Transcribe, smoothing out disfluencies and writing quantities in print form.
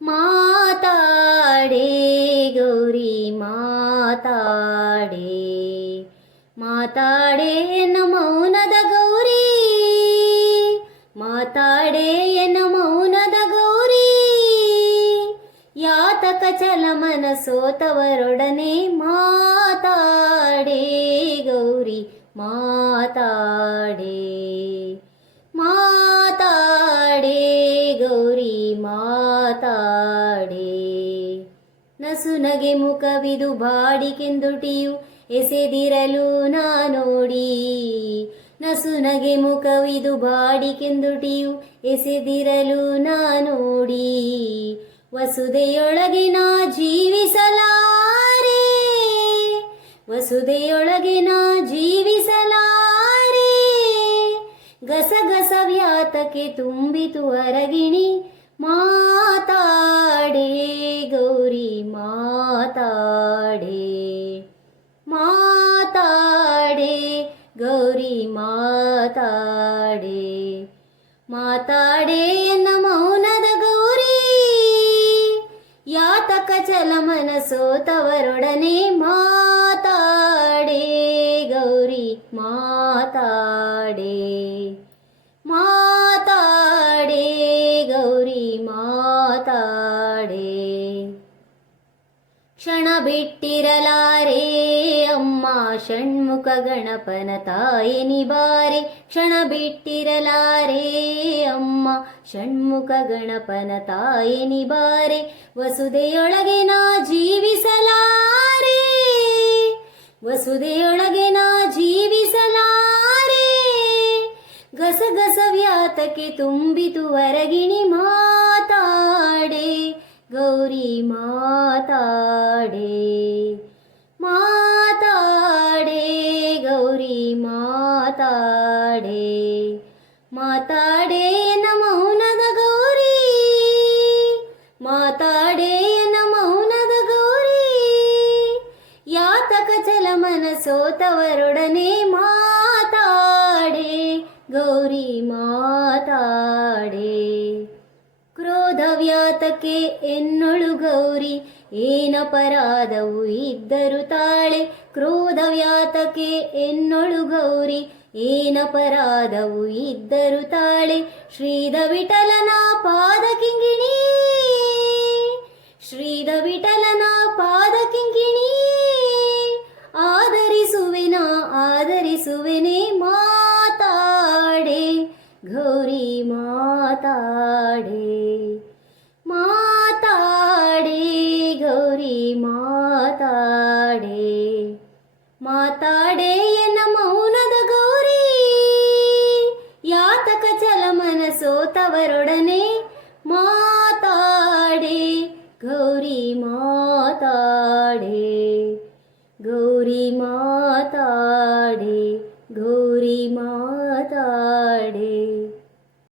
ಮಾತಾಡೆ ಗೌರಿ ಮಾತಾಡೆ ಮಾತಾಡೆ ಎನ್ನ ಮೌನದ ಗೌರಿ ಮಾತಾಡೆ ಎನ್ನ ಮೌನದ ಗೌರಿ ಯಾತಕ ಚಲಮನ ಸೋತವರೊಡನೆ ಮಾತಾಡೆ ಗೌರಿ ಮಾತಾಡೆ ಮಾತಾಡೆ ಗೌರಿ ಮಾತಾಡೆ ನಸುನಗೆ ಮುಖವಿದು ಬಾಡಿಕೆಂದುಟಿಯು ಎಸೆದಿರಲು ನಾ ನೋಡಿ ನಸುನಗೆ ಮುಖವಿದು ಬಾಡಿಕೆಂದುಟಿಯು ಎಸೆದಿರಲು ನಾ ನೋಡಿ ವಸುದೆಯೊಳಗೆ ನಾ ಜೀವಿಸಲಾರೆ ವಸುದೆಯೊಳಗೆ ನಾ ಜೀವಿಸಲಾರೆ ಗಸಗಸ ವ್ಯಾತಕ್ಕೆ ತುಂಬಿತು ಅರಗಿಣಿ ಮಾತಾಡೆ ಗೌರಿ ಮಾತಾಡೆ ಮಾತಾಡೆ ಗೌರಿ ಮಾತಾಡೆ ಮಾತಾಡೆ ಎನ್ನ ಮೌನದ ಗೌರಿ ಯಾತಕ ಚಲಮನ ಸೋತವರೊಡನೆ ಮಾತಾಡೆ ಗೌರಿ ಮಾತಾಡೆ ಮಾತಾಡೆ ಗೌರಿ ಮಾತಾಡೆ ಕ್ಷಣ ಬಿಟ್ಟಿರಲಾರೆ ಅಮ್ಮ ಷಣ್ಮುಖ ಗಣಪನ ತಾಯಿನಿ ಬಾರೆ ಕ್ಷಣ ಬಿಟ್ಟಿರಲಾರೆ ಅಮ್ಮ ಷಣ್ಮುಖ ಗಣಪನ ತಾಯಿನಿ ಬಾರೆ ವಸುದೆಯೊಳಗೆ ನಾ ಜೀವಿಸಲಾರೆ ವಸುದೆಯೊಳಗೆ ನಾ ಜೀವಿಸಲಾರೆ ಗಸಗಸ ವ್ಯಾತಕ್ಕೆ ತುಂಬಿತು ಅರಗಿಣಿ ಮಾತಾಡೆ ಗೌರಿ ಮಾತಾಡೆ ಮಾತಾಡೆ ಗೌರಿ ಮಾತಾಡೆ ಮಾತಾಡೆ ಎನ್ನ ಮೌನದ ಗೌರಿ ಮಾತಾಡೆ ಎನ್ನ ಮೌನದ ಗೌರಿ ಯಾತಕ ಚಲಮನ ಸೋತವರೊಡನೆ ಮಾತಾಡೆ ಗೌರಿ ಮಾತಾಡೆ ಕ್ರೋಧ ವ್ಯಾತಕ್ಕೆ ಎನ್ನೊಳು ಗೌರಿ ಏನಪರಾಧವು ಇದ್ದರು ತಾಳೆ ಕ್ರೋಧ ವ್ಯಾತಕ್ಕೆ ಎನ್ನೊಳು ಗೌರಿ ಏನಪರಾಧವು ಇದ್ದರು ತಾಳೆ ಶ್ರೀದ ವಿಠಲನ ಪಾದ ಕಿಂಗಿಣಿ ಶ್ರೀದ ವಿಠಲನ ಪಾದ ಕಿಂಗಿಣಿ ಆದರಿಸುವೆನೆ ಮಾತಾಡೆ ಗೌರಿ ಮಾತಾಡೆ ಮಾತಾಡೆ ಗೌರಿ ಮಾತಾಡೆ ಮಾತಾಡೆ ಎನ್ನ ಮೌನದ ಗೌರಿ ಯಾತಕ ಚಲಮನ ಸೋತವರೊಡನೆ ಮಾತಾಡೆ ಗೌರಿ ಮಾತಾಡೆ ಗೌರಿ ಮಾತಾಡೆ ಗೌರಿ ಮಾತಾಡೆ